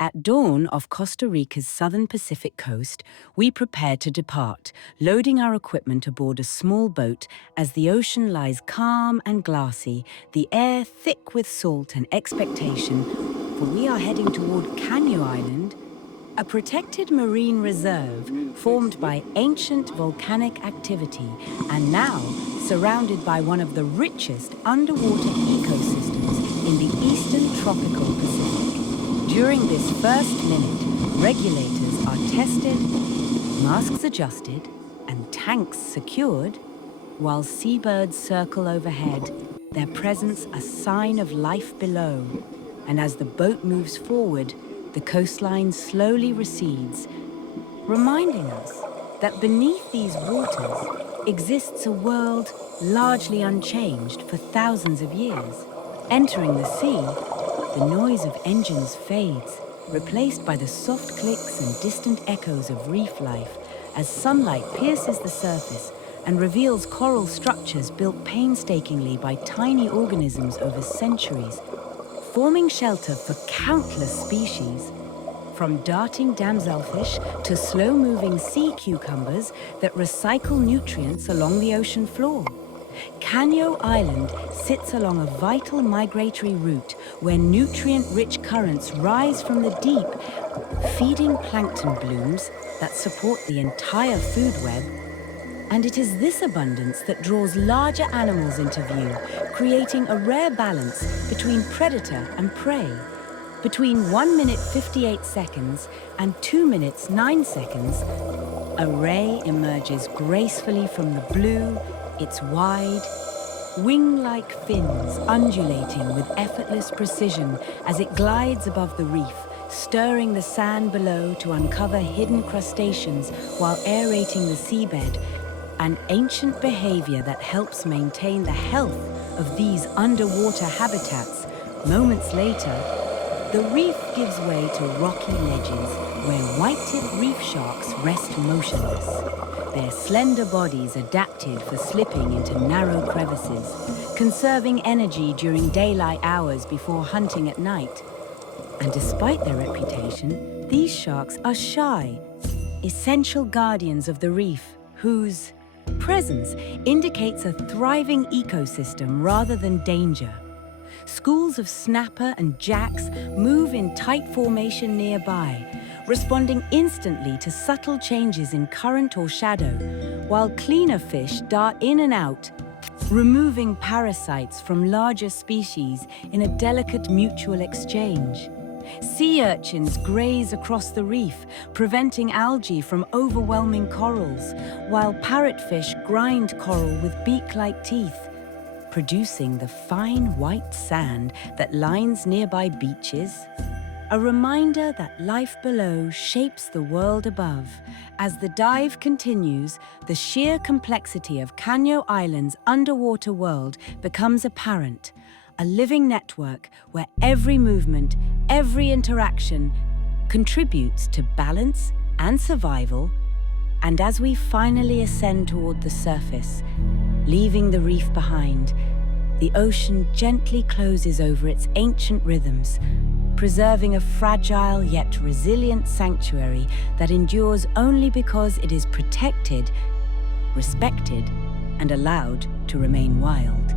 At dawn off Costa Rica's southern Pacific coast, we prepare to depart, loading our equipment aboard a small boat as the ocean lies calm and glassy, the air thick with salt and expectation, for we are heading toward Caño Island, a protected marine reserve formed by ancient volcanic activity and now surrounded by one of the richest underwater ecosystems in the eastern tropical Pacific. During this first minute, regulators are tested, masks adjusted, and tanks secured, while seabirds circle overhead, their presence a sign of life below. And as the boat moves forward, the coastline slowly recedes, reminding us that beneath these waters exists a world largely unchanged for thousands of years. Entering the sea, the noise of engines fades, replaced by the soft clicks and distant echoes of reef life as sunlight pierces the surface and reveals coral structures built painstakingly by tiny organisms over centuries, forming shelter for countless species, from darting damselfish to slow-moving sea cucumbers that recycle nutrients along the ocean floor. Caño Island sits along a vital migratory route where nutrient-rich currents rise from the deep, feeding plankton blooms that support the entire food web. And it is this abundance that draws larger animals into view, creating a rare balance between predator and prey. Between 1 minute 58 seconds and 2 minutes 9 seconds, a ray emerges gracefully from the blue, its wide, wing-like fins undulating with effortless precision as it glides above the reef, stirring the sand below to uncover hidden crustaceans while aerating the seabed, an ancient behavior that helps maintain the health of these underwater habitats. Moments later, the reef gives way to rocky ledges where white-tipped reef sharks rest motionless, their slender bodies adapted for slipping into narrow crevices, conserving energy during daylight hours before hunting at night. And despite their reputation, these sharks are shy, essential guardians of the reef, whose presence indicates a thriving ecosystem rather than danger. Schools of snapper and jacks move in tight formation nearby, responding instantly to subtle changes in current or shadow, while cleaner fish dart in and out, removing parasites from larger species in a delicate mutual exchange. Sea urchins graze across the reef, preventing algae from overwhelming corals, while parrotfish grind coral with beak-like teeth, producing the fine white sand that lines nearby beaches, a reminder that life below shapes the world above. As the dive continues, the sheer complexity of Caño Island's underwater world becomes apparent, a living network where every movement, every interaction contributes to balance and survival. And as we finally ascend toward the surface, leaving the reef behind, the ocean gently closes over its ancient rhythms, preserving a fragile yet resilient sanctuary that endures only because it is protected, respected, and allowed to remain wild.